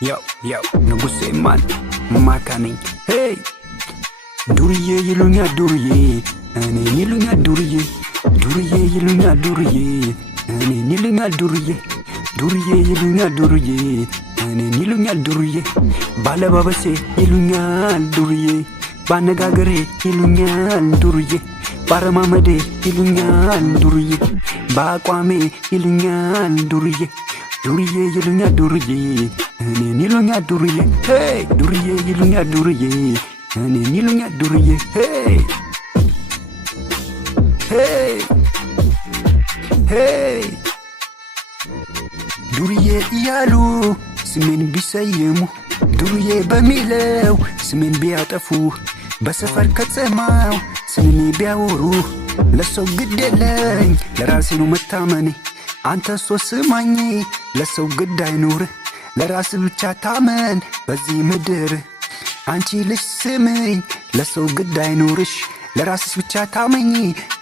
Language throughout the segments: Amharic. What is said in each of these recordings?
ያው ንጉሴ ማን ማካነኝ ሄይ ዱርዬ ይሉኛል ዱርዬ እኔን ይሉኛል ዱርዬ ዱርዬ ይሉኛል ዱርዬ እኔን ይሉኛል ዱርዬ ዱርዬ ይሉኛል ዱርዬ እኔን ይሉኛል ዱርዬ ባለባበሴ ይሉኛል ዱርዬ ባነጋገሬ ይሉኛል ዱርዬ ባረማመዴ ይሉኛል ዱርዬ በአቋሜ ይሉኛል ዱርዬ ዱርዬ ይሉኛል ዱርዬ እኔን ይሉኛል ዱርዬ ሄይ ዱርዬ ይሉኛል ዱርዬ እኔን ይሉኛል ዱርዬ ሄይ ሄይ ሄይ ዱርዬ እያሉ ስሜን ቢሰየሙ ዱርዬ በሚለው ስሜን ቢያጠፉ በሰፈር ከተማው ስለኔ ቢያወሩ ለሰው ግድ የለኝ ለራሴ ነው መታመኔ አንተ ሶ ስማኝ ለሰው ግድ አይኖርህ ለራስ ብቻ ታመን በዚህ ምድር አንቺ ልጅ ስምኝ ለሰው ግድ አይኖርሽ ለራስሽ ብቻ ታመኝ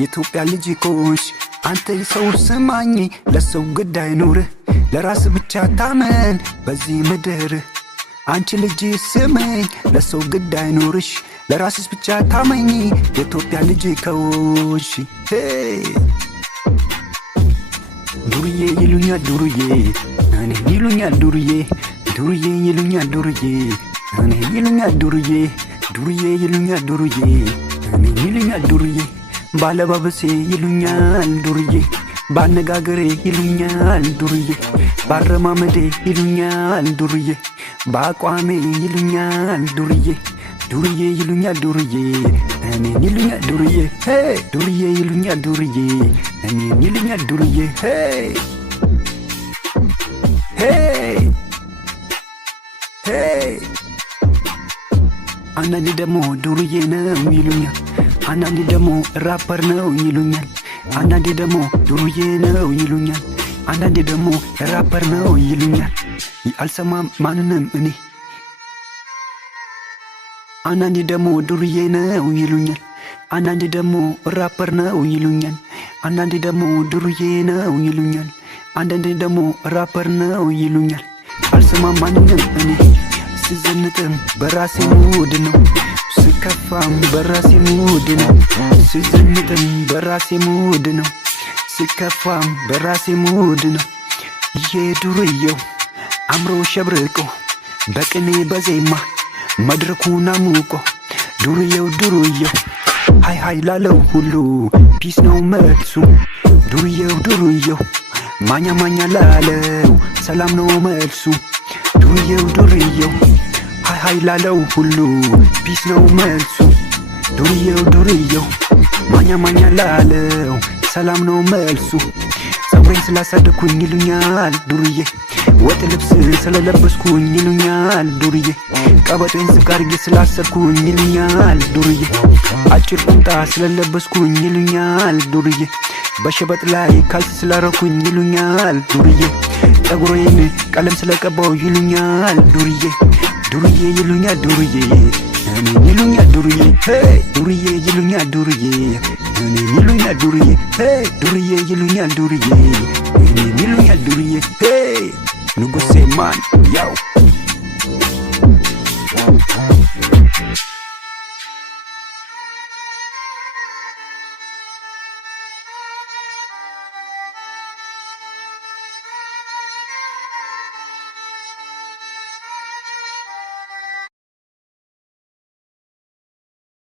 የኢትዮጵያ ልጅ ኮንሽ አንተ ሰው ስማኝ ለሰው ግድ አይኖርህ ለራስ ብቻ ታመን በዚህ ምድር አንቺ ልጅ ስምኝ ለሰው ግድ አይኖርሽ ለራስሽ ብቻ ታመኝ የኢትዮጵያ ልጅ ኮንሽ ዱርዬ ይሉኛል ዱርዬ እኔን ይሉኛል ዱርዬ ዱርዬ ይሉኛል ዱርዬ እኔን ይሉኛል ዱርዬ ዱርዬ ይሉኛል ዱርዬ እኔን ይሉኛል ዱርዬ ባለባበሴ ይሉኛል ዱርዬ ባነጋገሬ ይሉኛል ዱርዬ ባረማመዴ ይሉኛል ዱርዬ በአቋሜ ይሉኛል ዱርዬ ዱርዬ ይሉኛል ዱርዬ እኔን ይሉኛል ዱርዬ ሄይ ዱርዬ ይሉኛል ዱርዬ እኔን ይሉኛል ዱርዬ ሄይ ሄይ ሄይ አንዳንዴ ደግሞ ዱርዬ ነው ይሉኛል አንዳንዴ ደግሞ ራፐር ነው ይሉኛል አንዳንዴ ደግሞ ዱርዬ ነው ይሉኛል አንዳንዴ ደግሞ ራፐር ነው ይሉኛል አልሰማም ማንንም እኔ አንዳንዴ ደግሞ ዱርዬ ነው ይሉኛል አንዳንዴ ደግሞ ራፐር ነው ይሉኛል አንዳንዴ ደግሞ ዱርዬ ነው ይሉኛል አንዳንዴ ደግሞ ራፐር ነው ይሉኛል አልሰማም ማንንም እኔ ስዘንጥም በራሴ ሙድ ነው ስከፋም በራሴ ሙድ ነው ስዘንጥም በራሴ ሙድ ነው ስከፋም በራሴ ሙድ ነው የዱርዬው አምሮ ሸብርቆ በቅኔ በዜማ መድረኩን አሙቆ ዱርዬው ሃይ ሃይ ላለው ሁሉ ፒስ ነው መልሱ ዱርዬው ማኛ ላለው ሰላም ነው መልሱ ዱርዬው ሃይ ሃይ ላለው ሁሉ ፒስ ነው መልሱ ዱርዬው ማኛ ላለው ሰላም ነው መልሱ ፀጉሬን ስላሳደኩኝ ይሉኛል ዱርዬ ወጥ ልብስ ስለለበስኩኝ ይሉኛል ዱርዬ ቀበጦን ዝቅ አድርጌ ስላሰርኩኝ ይሉኛል ዱርዬ አጭር ቁምጣ ስለለበስኩኝ ይሉኛል ዱርዬ በሸበጥ ላይ ካልሲ ስላረኩኝ ይሉኛል ዱርዬ ፀጉሬን ቀለም ስለቀባው ይሉኛል ዱርዬ ይሉኛል ዱርዬ እኔን ይሉኛል ዱርዬ ሄይ ዱርዬ ይሉኛል ዱርዬ እኔን ይሉኛል ዱርዬ ሄይ ዱርዬ ይሉኛል ዱርዬ እኔን ይሉኛል ዱርዬ ሄይ ንጉሴ ማን ያው